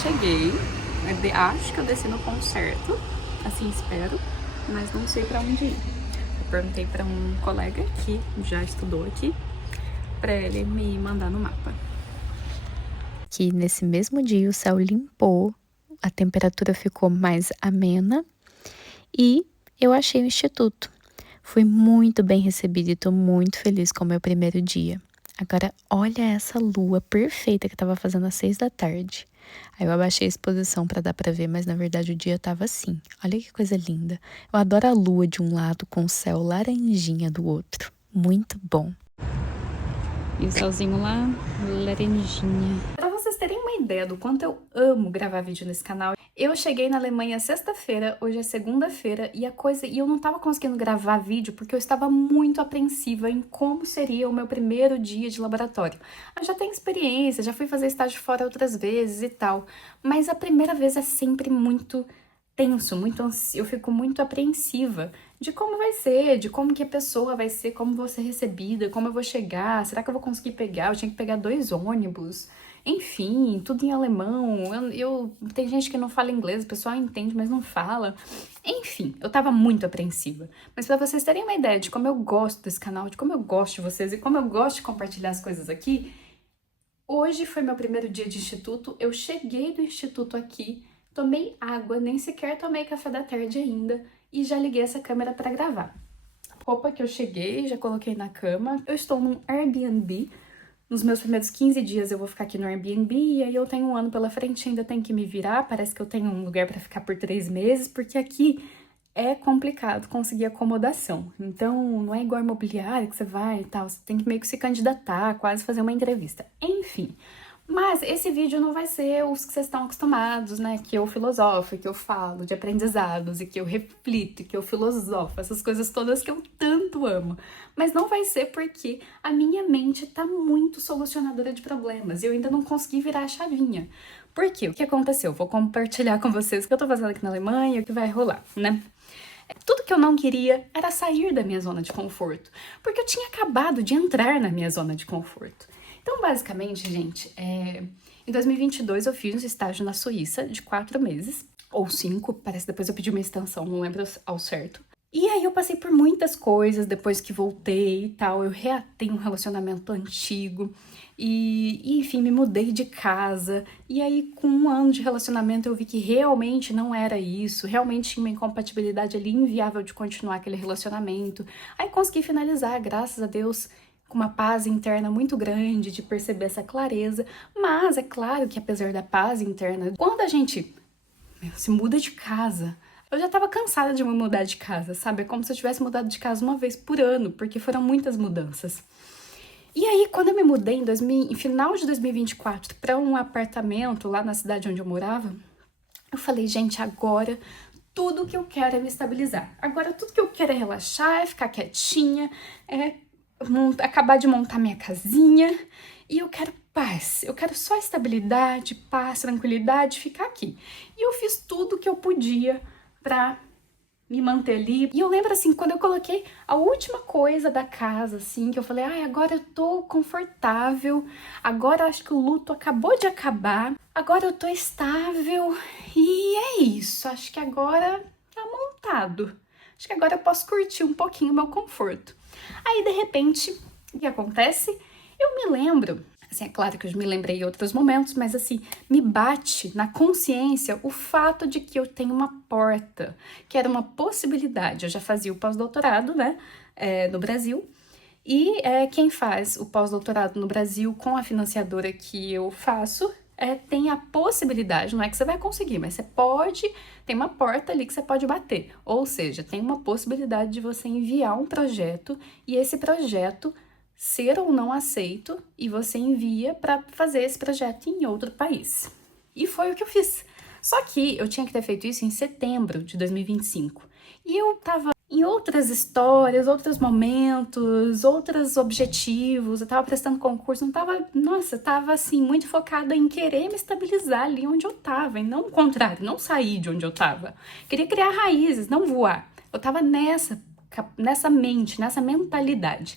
cheguei, acho que eu desci no ponto certo, assim espero, mas não sei pra onde ir. Eu perguntei pra um colega que já estudou aqui, pra ele me mandar no mapa. Que nesse mesmo dia o céu limpou, a temperatura ficou mais amena e eu achei o instituto. Fui muito bem recebida e tô muito feliz com o meu primeiro dia. Agora, olha essa lua perfeita que tava fazendo às 6 da tarde. Aí eu abaixei a exposição pra dar pra ver, mas na verdade o dia tava assim. Olha que coisa linda. Eu adoro a lua de um lado com o céu laranjinha do outro. Muito bom. E o céuzinho lá, laranjinha. Pra vocês terem uma ideia do quanto eu amo gravar vídeo nesse canal, eu cheguei na Alemanha sexta-feira, hoje é segunda-feira, e eu não tava conseguindo gravar vídeo porque eu estava muito apreensiva em como seria o meu primeiro dia de laboratório. Eu já tenho experiência, já fui fazer estágio fora outras vezes e tal, mas a primeira vez é sempre muito tenso, eu fico muito apreensiva de como vai ser, de como que a pessoa vai ser, como vou ser recebida, como eu vou chegar, será que eu vou conseguir pegar? Eu tinha que pegar 2 ônibus, enfim, tudo em alemão, tem gente que não fala inglês, o pessoal entende, mas não fala. Enfim, eu tava muito apreensiva. Mas pra vocês terem uma ideia de como eu gosto desse canal, de como eu gosto de vocês e como eu gosto de compartilhar as coisas aqui, hoje foi meu primeiro dia de instituto, eu cheguei do instituto aqui, tomei água, nem sequer tomei café da tarde ainda e já liguei essa câmera pra gravar. Roupa que eu cheguei, já coloquei na cama. Eu estou num Airbnb. Nos meus primeiros 15 dias eu vou ficar aqui no Airbnb e aí eu tenho um ano pela frente, ainda tenho que me virar. Parece que eu tenho um lugar pra ficar por 3 meses, porque aqui é complicado conseguir acomodação. Então, não é igual imobiliária que você vai e tal, você tem que meio que se candidatar, quase fazer uma entrevista. Enfim, mas esse vídeo não vai ser os que vocês estão acostumados, né? Que eu filosofo, que eu falo de aprendizados, e que eu reflito, que eu filosofo, essas coisas todas que eu tanto amo. Mas não vai ser porque a minha mente tá muito solucionadora de problemas e eu ainda não consegui virar a chavinha. Por quê? O que aconteceu? Vou compartilhar com vocês o que eu tô fazendo aqui na Alemanha e o que vai rolar, né? Tudo que eu não queria era sair da minha zona de conforto, porque eu tinha acabado de entrar na minha zona de conforto. Então, basicamente, gente, em 2022 eu fiz um estágio na Suíça de 4 meses, ou 5, parece que depois eu pedi uma extensão, não lembro ao certo. E aí eu passei por muitas coisas depois que voltei e tal, eu reatei um relacionamento antigo, enfim, me mudei de casa, e aí com 1 ano de relacionamento eu vi que realmente não era isso, realmente tinha uma incompatibilidade ali inviável de continuar aquele relacionamento. Aí consegui finalizar, graças a Deus, com uma paz interna muito grande, de perceber essa clareza, mas é claro que apesar da paz interna, quando a gente se muda de casa, eu já tava cansada de me mudar de casa, sabe? É como se eu tivesse mudado de casa uma vez por ano, porque foram muitas mudanças. E aí, quando eu me mudei em final de 2024 para um apartamento lá na cidade onde eu morava, eu falei, gente, agora tudo que eu quero é me estabilizar. Agora tudo que eu quero é relaxar, é ficar quietinha, é acabar de montar minha casinha e eu quero paz, eu quero só estabilidade, paz, tranquilidade, ficar aqui. E eu fiz tudo que eu podia pra me manter ali. E eu lembro assim, quando eu coloquei a última coisa da casa, assim, que eu falei, ai, agora eu tô confortável, agora acho que o luto acabou de acabar, agora eu tô estável e é isso, acho que agora tá montado. Acho que agora eu posso curtir um pouquinho o meu conforto. Aí, de repente, o que acontece? Eu me lembro, assim, é claro que eu me lembrei em outros momentos, mas assim, me bate na consciência o fato de que eu tenho uma porta, que era uma possibilidade. Eu já fazia o pós-doutorado, né, no Brasil, e quem faz o pós-doutorado no Brasil com a financiadora que eu faço, tem a possibilidade, não é que você vai conseguir, mas você pode, tem uma porta ali que você pode bater. Ou seja, tem uma possibilidade de você enviar um projeto e esse projeto ser ou não aceito e você envia para fazer esse projeto em outro país. E foi o que eu fiz. Só que eu tinha que ter feito isso em setembro de 2025. E eu tava em outras histórias, outros momentos, outros objetivos, eu tava prestando concurso, não tava, nossa, tava assim, muito focada em querer me estabilizar ali onde eu tava, e não o contrário, não sair de onde eu tava. Queria criar raízes, não voar. Eu tava nessa mente, nessa mentalidade.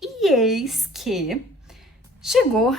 E eis que chegou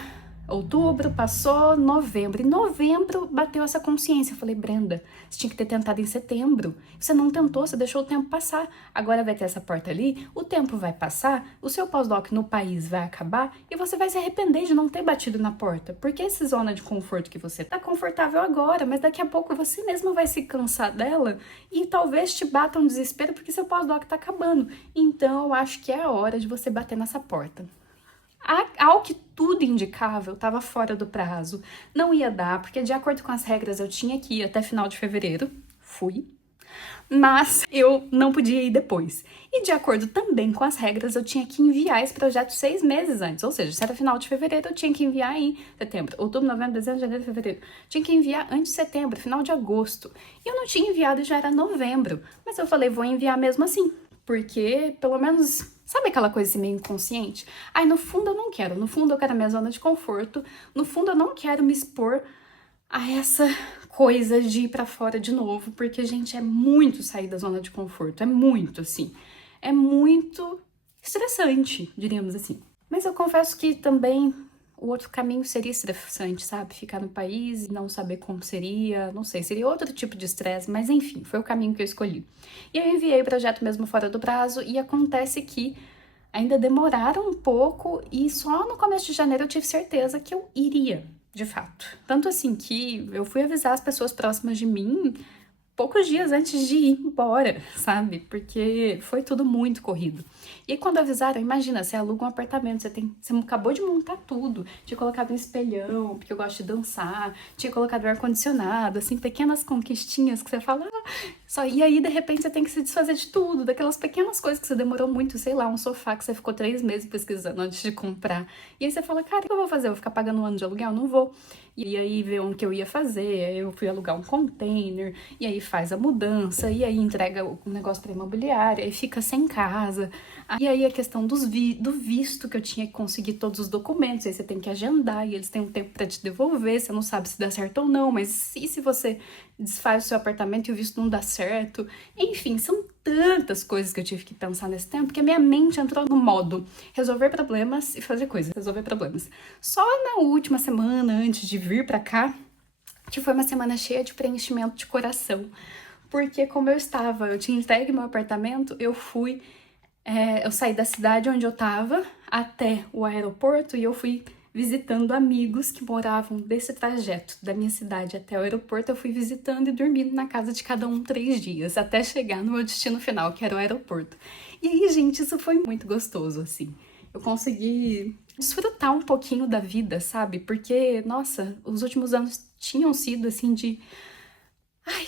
Outubro, passou novembro. Em novembro bateu essa consciência. Eu falei, Brenda, você tinha que ter tentado em setembro. Você não tentou, você deixou o tempo passar. Agora vai ter essa porta ali, o tempo vai passar, o seu pós-doc no país vai acabar e você vai se arrepender de não ter batido na porta. Porque essa zona de conforto que você tá confortável agora, mas daqui a pouco você mesmo vai se cansar dela e talvez te bata um desespero porque seu pós-doc tá acabando. Então eu acho que é a hora de você bater nessa porta. Ao que tudo indicava, eu estava fora do prazo. Não ia dar, porque de acordo com as regras eu tinha que ir até final de fevereiro. Fui. Mas eu não podia ir depois. E de acordo também com as regras, eu tinha que enviar esse projeto 6 meses antes. Ou seja, se era final de fevereiro, eu tinha que enviar em setembro, outubro, novembro, dezembro, janeiro, fevereiro. Tinha que enviar antes de setembro, final de agosto. E eu não tinha enviado e já era novembro. Mas eu falei, vou enviar mesmo assim. Porque, pelo menos, sabe aquela coisa assim meio inconsciente? Ai, no fundo eu não quero. No fundo eu quero a minha zona de conforto. No fundo eu não quero me expor a essa coisa de ir pra fora de novo. Porque, gente, é muito sair da zona de conforto. É muito, assim. É muito estressante, diríamos assim. Mas eu confesso que também o outro caminho seria estressante, sabe? Ficar no país e não saber como seria, não sei, seria outro tipo de estresse, mas enfim, foi o caminho que eu escolhi. E eu enviei o projeto mesmo fora do prazo e acontece que ainda demoraram um pouco e só no começo de janeiro eu tive certeza que eu iria, de fato. Tanto assim que eu fui avisar as pessoas próximas de mim poucos dias antes de ir embora, sabe? Porque foi tudo muito corrido. E aí, quando avisaram, imagina, você aluga um apartamento, você acabou de montar tudo, tinha colocado um espelhão, porque eu gosto de dançar, tinha colocado ar-condicionado, assim, pequenas conquistinhas que você fala, e aí, de repente, você tem que se desfazer de tudo, daquelas pequenas coisas que você demorou muito, sei lá, um sofá que você ficou 3 meses pesquisando antes de comprar. E aí você fala, cara, o que eu vou fazer? Eu vou ficar pagando um ano de aluguel? Não vou. E aí, ver o que eu ia fazer, aí eu fui alugar um container, e aí faz a mudança, e aí entrega o negócio pra imobiliária, aí fica sem casa. E aí a questão do visto, que eu tinha que conseguir todos os documentos, aí você tem que agendar, e eles têm um tempo pra te devolver, você não sabe se dá certo ou não, mas e se você desfaz o seu apartamento e o visto não dá certo? Enfim, são tantas coisas que eu tive que pensar nesse tempo, que a minha mente entrou no modo resolver problemas e fazer coisas, resolver problemas. Só na última semana, antes de vir pra cá, que foi uma semana cheia de preenchimento de coração. Porque como eu tinha entregue meu apartamento, eu saí da cidade onde eu tava até o aeroporto e eu fui visitando amigos que moravam desse trajeto da minha cidade até o aeroporto. Eu fui visitando e dormindo na casa de cada um 3 dias, até chegar no meu destino final, que era o aeroporto. E aí, gente, isso foi muito gostoso, assim. Eu consegui desfrutar um pouquinho da vida, sabe? Porque, nossa, os últimos anos tinham sido, assim,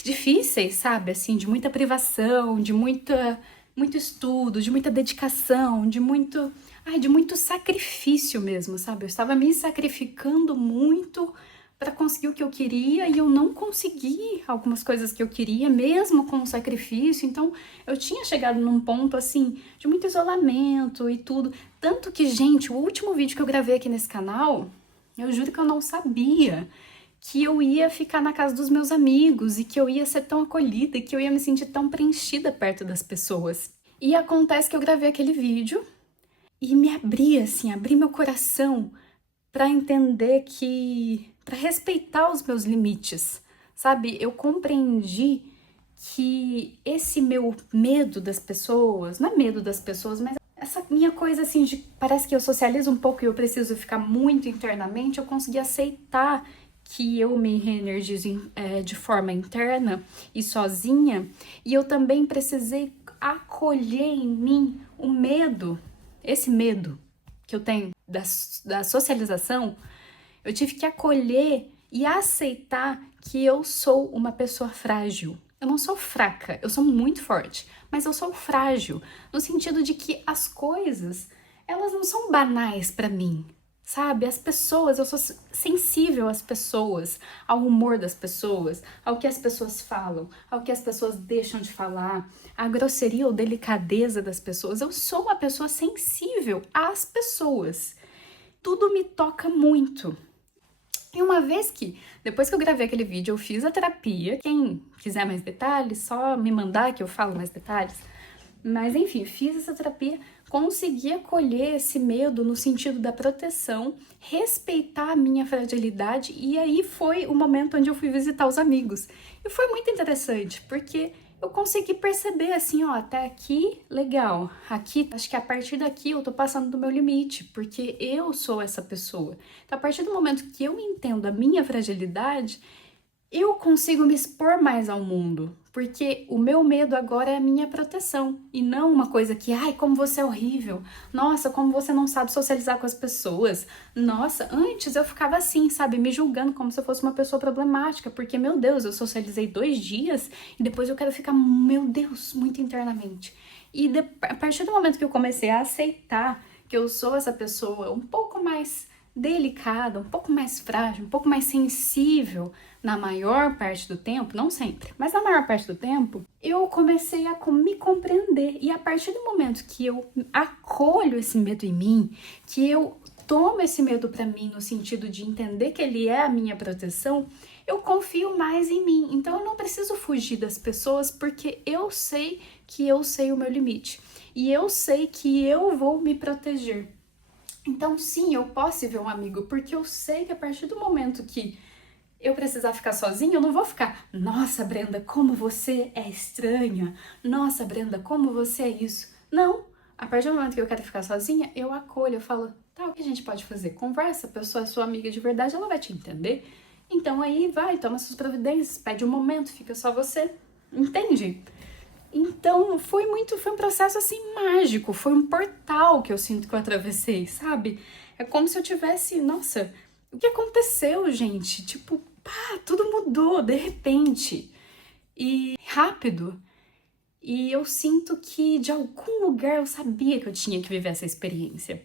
difíceis, sabe? Assim, de muita privação, de muito estudo, de muita dedicação, de muito sacrifício mesmo, sabe? Eu estava me sacrificando muito para conseguir o que eu queria e eu não consegui algumas coisas que eu queria, mesmo com o sacrifício. Então, eu tinha chegado num ponto, assim, de muito isolamento e tudo. Tanto que, gente, o último vídeo que eu gravei aqui nesse canal, eu juro que eu não sabia que eu ia ficar na casa dos meus amigos e que eu ia ser tão acolhida e que eu ia me sentir tão preenchida perto das pessoas. E acontece que eu gravei aquele vídeo e me abri, assim, abri meu coração para entender para respeitar os meus limites, sabe? Eu compreendi que esse meu medo das pessoas, não é medo das pessoas, mas essa minha coisa assim de parece que eu socializo um pouco e eu preciso ficar muito internamente, eu consegui aceitar que eu me reenergizo de forma interna e sozinha, e eu também precisei acolher em mim o medo, esse medo que eu tenho da socialização. Eu tive que acolher e aceitar que eu sou uma pessoa frágil. Eu não sou fraca, eu sou muito forte, mas eu sou frágil, no sentido de que as coisas, elas não são banais pra mim, sabe? As pessoas, eu sou sensível às pessoas, ao humor das pessoas, ao que as pessoas falam, ao que as pessoas deixam de falar, à grosseria ou delicadeza das pessoas. Eu sou uma pessoa sensível às pessoas. Tudo me toca muito. E uma vez depois que eu gravei aquele vídeo, eu fiz a terapia. Quem quiser mais detalhes, só me mandar que eu falo mais detalhes. Mas enfim, fiz essa terapia, conseguir acolher esse medo no sentido da proteção, respeitar a minha fragilidade, e aí foi o momento onde eu fui visitar os amigos. E foi muito interessante, porque eu consegui perceber assim, ó, até aqui, legal. Aqui, acho que a partir daqui eu tô passando do meu limite, porque eu sou essa pessoa. Então, a partir do momento que eu entendo a minha fragilidade, eu consigo me expor mais ao mundo, porque o meu medo agora é a minha proteção, e não uma coisa que, ai, como você é horrível, nossa, como você não sabe socializar com as pessoas, nossa, antes eu ficava assim, sabe, me julgando como se eu fosse uma pessoa problemática, porque, meu Deus, eu socializei 2 dias, e depois eu quero ficar, meu Deus, muito internamente. E a partir do momento que eu comecei a aceitar que eu sou essa pessoa um pouco mais delicada, um pouco mais frágil, um pouco mais sensível na maior parte do tempo, não sempre, mas na maior parte do tempo, eu comecei a me compreender. E a partir do momento que eu acolho esse medo em mim, que eu tomo esse medo pra mim no sentido de entender que ele é a minha proteção, eu confio mais em mim. Então eu não preciso fugir das pessoas, porque eu sei que eu sei o meu limite. E eu sei que eu vou me proteger. Então, sim, eu posso ver um amigo, porque eu sei que a partir do momento que eu precisar ficar sozinha, eu não vou ficar, nossa, Brenda, como você é estranha, nossa, Brenda, como você é isso. Não, a partir do momento que eu quero ficar sozinha, eu acolho, eu falo, tá, o que a gente pode fazer? Conversa, a pessoa é sua amiga de verdade, ela vai te entender. Então aí vai, toma suas providências, pede um momento, fica só você, entende? Então, foi um processo assim mágico, foi um portal que eu sinto que eu atravessei, sabe? É como se eu tivesse, nossa, o que aconteceu, gente? Tipo, pá, tudo mudou de repente e rápido. E eu sinto que de algum lugar eu sabia que eu tinha que viver essa experiência.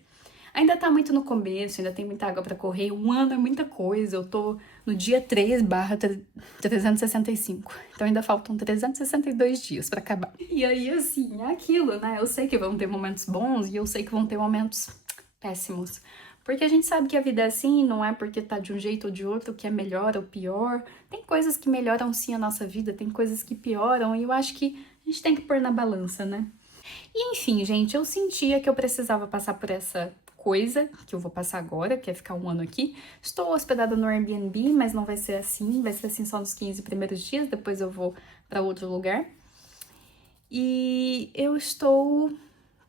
Ainda tá muito no começo, ainda tem muita água pra correr, 1 ano é muita coisa, eu tô no dia 3/365, então ainda faltam 362 dias pra acabar. E aí, assim, é aquilo, né? Eu sei que vão ter momentos bons e eu sei que vão ter momentos péssimos. Porque a gente sabe que a vida é assim, não é porque tá de um jeito ou de outro que é melhor ou pior. Tem coisas que melhoram sim a nossa vida, tem coisas que pioram, e eu acho que a gente tem que pôr na balança, né? E enfim, gente, eu sentia que eu precisava passar por essa coisa que eu vou passar agora, que é ficar 1 ano aqui. Estou hospedada no Airbnb, mas não vai ser assim só nos 15 primeiros dias, depois eu vou para outro lugar. E eu estou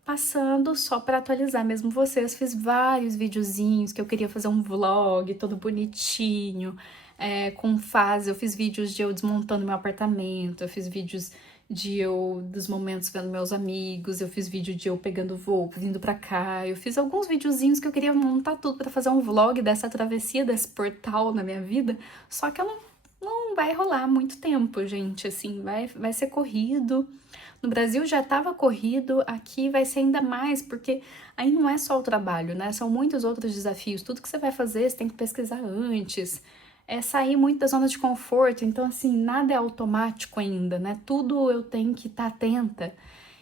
passando só para atualizar mesmo vocês. Fiz vários videozinhos que eu queria fazer um vlog todo bonitinho, com fase. Eu fiz vídeos de eu desmontando meu apartamento, eu fiz vídeos dos momentos vendo meus amigos, eu fiz vídeo de eu pegando voo, vindo pra cá, eu fiz alguns videozinhos que eu queria montar tudo pra fazer um vlog dessa travessia, desse portal na minha vida, só que não vai rolar muito tempo, gente, assim, vai ser corrido. No Brasil já tava corrido, aqui vai ser ainda mais, porque aí não é só o trabalho, né? São muitos outros desafios, tudo que você vai fazer, você tem que pesquisar antes, sair muito da zona de conforto, então assim, nada é automático ainda, né? Tudo eu tenho que estar atenta.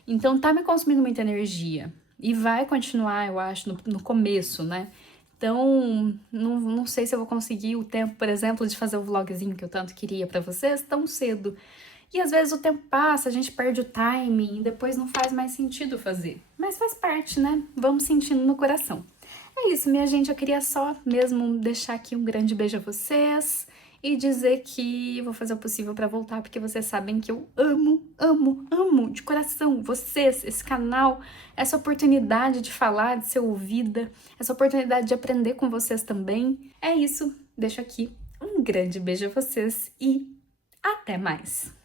Então tá me consumindo muita energia. E vai continuar, eu acho, no começo, né? Então, não sei se eu vou conseguir o tempo, por exemplo, de fazer o vlogzinho que eu tanto queria pra vocês tão cedo. E às vezes o tempo passa, a gente perde o timing, e depois não faz mais sentido fazer. Mas faz parte, né? Vamos sentindo no coração. É isso, minha gente, eu queria só mesmo deixar aqui um grande beijo a vocês e dizer que vou fazer o possível pra voltar, porque vocês sabem que eu amo, amo, amo de coração vocês, esse canal, essa oportunidade de falar, de ser ouvida, essa oportunidade de aprender com vocês também. É isso, deixo aqui um grande beijo a vocês e até mais!